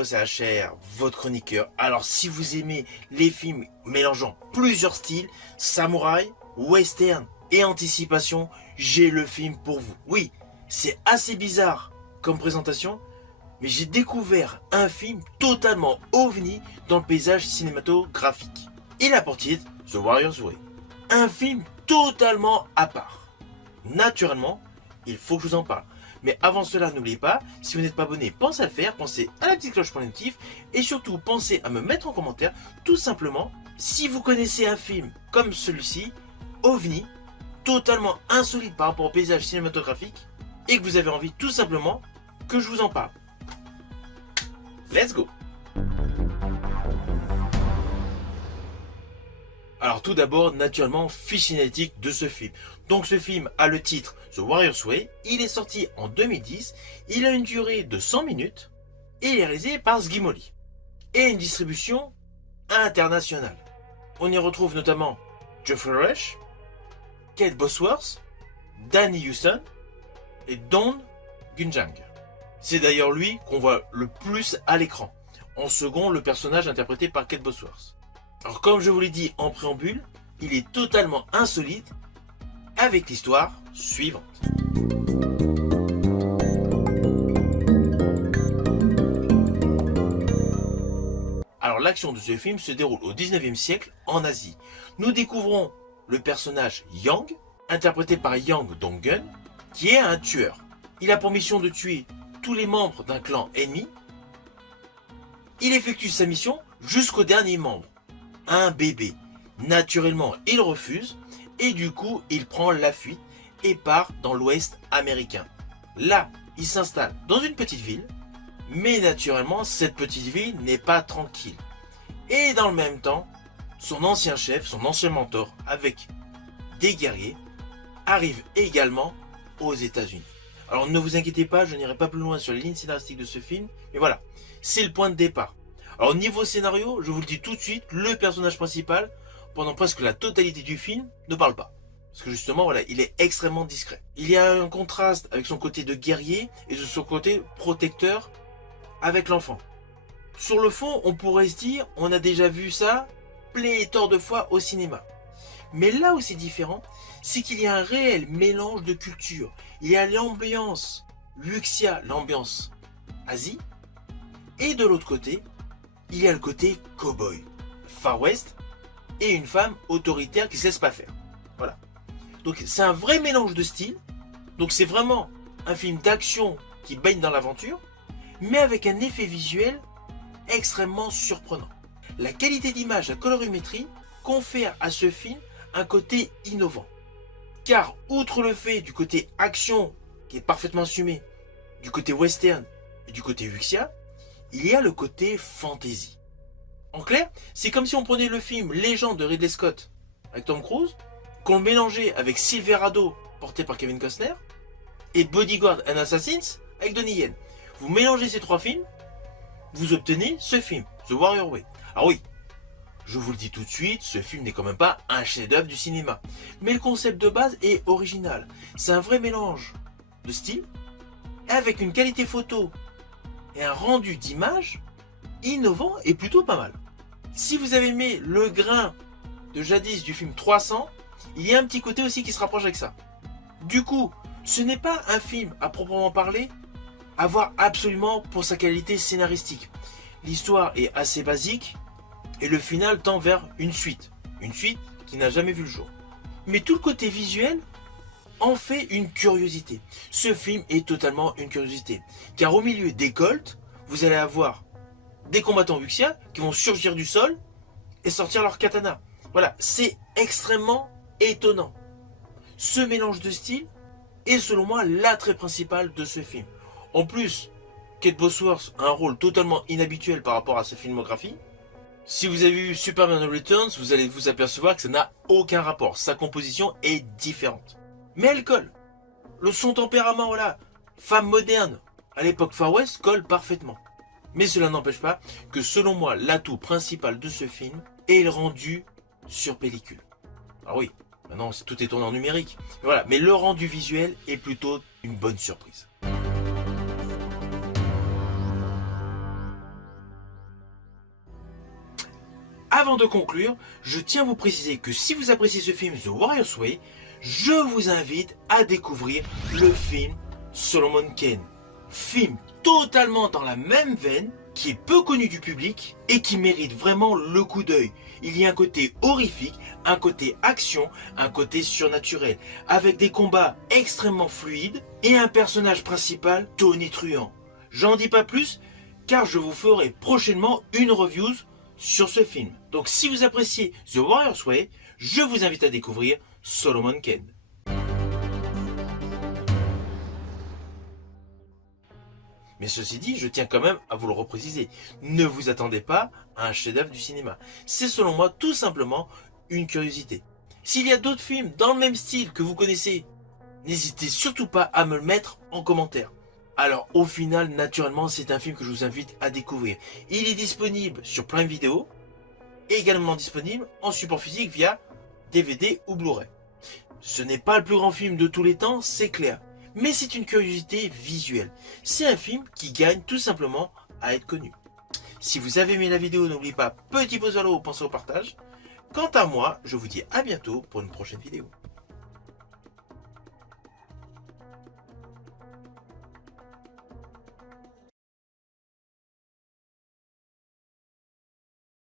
Hello, c'est HR, votre chroniqueur. Alors, si vous aimez les films mélangeant plusieurs styles, samouraï, western et anticipation, j'ai le film pour vous. Oui, c'est assez bizarre comme présentation, mais j'ai découvert un film totalement ovni dans le paysage cinématographique. Il a pour titre The Warrior's Way. Un film totalement à part. Naturellement, il faut que je vous en parle. Mais avant cela, n'oubliez pas, si vous n'êtes pas abonné, pensez à le faire, pensez à la petite cloche pour les notifs, et surtout pensez à me mettre en commentaire, tout simplement, si vous connaissez un film comme celui-ci, OVNI, totalement insolite par rapport au paysage cinématographique, et que vous avez envie tout simplement que je vous en parle. Let's go! Alors tout d'abord, naturellement, fiche cinétique de ce film. Donc ce film a le titre The Warrior's Way, il est sorti en 2010, il a une durée de 100 minutes, et il est réalisé par Sgimoli. Et une distribution internationale. On y retrouve notamment Geoffrey Rush, Kate Bosworth, Danny Huston et Don Gunjang. C'est d'ailleurs lui qu'on voit le plus à l'écran. En second, le personnage interprété par Kate Bosworth. Alors comme je vous l'ai dit en préambule, il est totalement insolite avec l'histoire suivante. Alors l'action de ce film se déroule au 19e siècle en Asie. Nous découvrons le personnage Yang, interprété par Yang Dong-gun, qui est un tueur. Il a pour mission de tuer tous les membres d'un clan ennemi. Il effectue sa mission jusqu'au dernier membre, un bébé. Naturellement, il refuse et du coup, il prend la fuite et part dans l'ouest américain. Là, il s'installe dans une petite ville, mais naturellement, cette petite ville n'est pas tranquille. Et dans le même temps, son ancien chef, son ancien mentor, avec des guerriers, arrive également aux États-Unis. Alors ne vous inquiétez pas, je n'irai pas plus loin sur les lignes scénaristiques de ce film, mais voilà, c'est le point de départ. Alors niveau scénario, je vous le dis tout de suite, le personnage principal, pendant presque la totalité du film, ne parle pas. Parce que justement, voilà, il est extrêmement discret. Il y a un contraste avec son côté de guerrier et de son côté protecteur avec l'enfant. Sur le fond, on pourrait se dire, on a déjà vu ça pléthore de fois au cinéma. Mais là où c'est différent, c'est qu'il y a un réel mélange de cultures. Il y a l'ambiance Wuxia, l'ambiance Asie, et de l'autre côté, il y a le côté cow-boy, Far West, et une femme autoritaire qui ne se laisse pas faire. Voilà. Donc c'est un vrai mélange de styles. Donc c'est vraiment un film d'action qui baigne dans l'aventure, mais avec un effet visuel extrêmement surprenant. La qualité d'image, la colorimétrie confère à ce film un côté innovant. Car outre le fait du côté action qui est parfaitement assumé, du côté western et du côté wuxia, il y a le côté fantasy. En clair, c'est comme si on prenait le film Légende de Ridley Scott avec Tom Cruise, qu'on le mélangeait avec Silverado porté par Kevin Costner et Bodyguard and Assassins avec Donnie Yen. Vous mélangez ces trois films, vous obtenez ce film, The Warrior Way. Alors oui, je vous le dis tout de suite, ce film n'est quand même pas un chef-d'œuvre du cinéma. Mais le concept de base est original. C'est un vrai mélange de style, avec une qualité photo et un rendu d'image innovant et plutôt pas mal. Si vous avez aimé le grain de jadis du film 300, il y a un petit côté aussi qui se rapproche avec ça. Du coup, ce n'est pas un film à proprement parler à voir absolument pour sa qualité scénaristique. L'histoire est assez basique et le final tend vers une suite qui n'a jamais vu le jour. Mais tout le côté visuel en fait une curiosité. Ce film est totalement une curiosité, car au milieu des colts, vous allez avoir des combattants wuxia qui vont surgir du sol et sortir leur katana. Voilà, c'est extrêmement étonnant. Ce mélange de styles est selon moi l'attrait principal de ce film. En plus, Kate Bosworth a un rôle totalement inhabituel par rapport à sa filmographie. Si vous avez vu Superman Returns, vous allez vous apercevoir que ça n'a aucun rapport. Sa composition est différente. Mais elle colle. Son tempérament, voilà, femme moderne, à l'époque Far West, colle parfaitement. Mais cela n'empêche pas que selon moi, l'atout principal de ce film est le rendu sur pellicule. Alors oui, maintenant tout est tourné en numérique. Voilà, mais le rendu visuel est plutôt une bonne surprise. Avant de conclure, je tiens à vous préciser que si vous appréciez ce film The Warrior's Way, je vous invite à découvrir le film Solomon Kane. Film totalement dans la même veine, qui est peu connu du public et qui mérite vraiment le coup d'œil. Il y a un côté horrifique, un côté action, un côté surnaturel, avec des combats extrêmement fluides et un personnage principal tonitruant. J'en dis pas plus, car je vous ferai prochainement une review sur ce film. Donc si vous appréciez The Warrior's Way, je vous invite à découvrir Solomon Kane. Mais ceci dit, je tiens quand même à vous le repréciser. Ne vous attendez pas à un chef-d'œuvre du cinéma. C'est selon moi tout simplement une curiosité. S'il y a d'autres films dans le même style que vous connaissez, n'hésitez surtout pas à me le mettre en commentaire. Alors au final, naturellement, c'est un film que je vous invite à découvrir. Il est disponible sur Prime Video, et également disponible en support physique via DVD ou Blu-ray. Ce n'est pas le plus grand film de tous les temps, c'est clair. Mais c'est une curiosité visuelle. C'est un film qui gagne tout simplement à être connu. Si vous avez aimé la vidéo, n'oubliez pas, petit pouce vers le haut, pensez au partage. Quant à moi, je vous dis à bientôt pour une prochaine vidéo.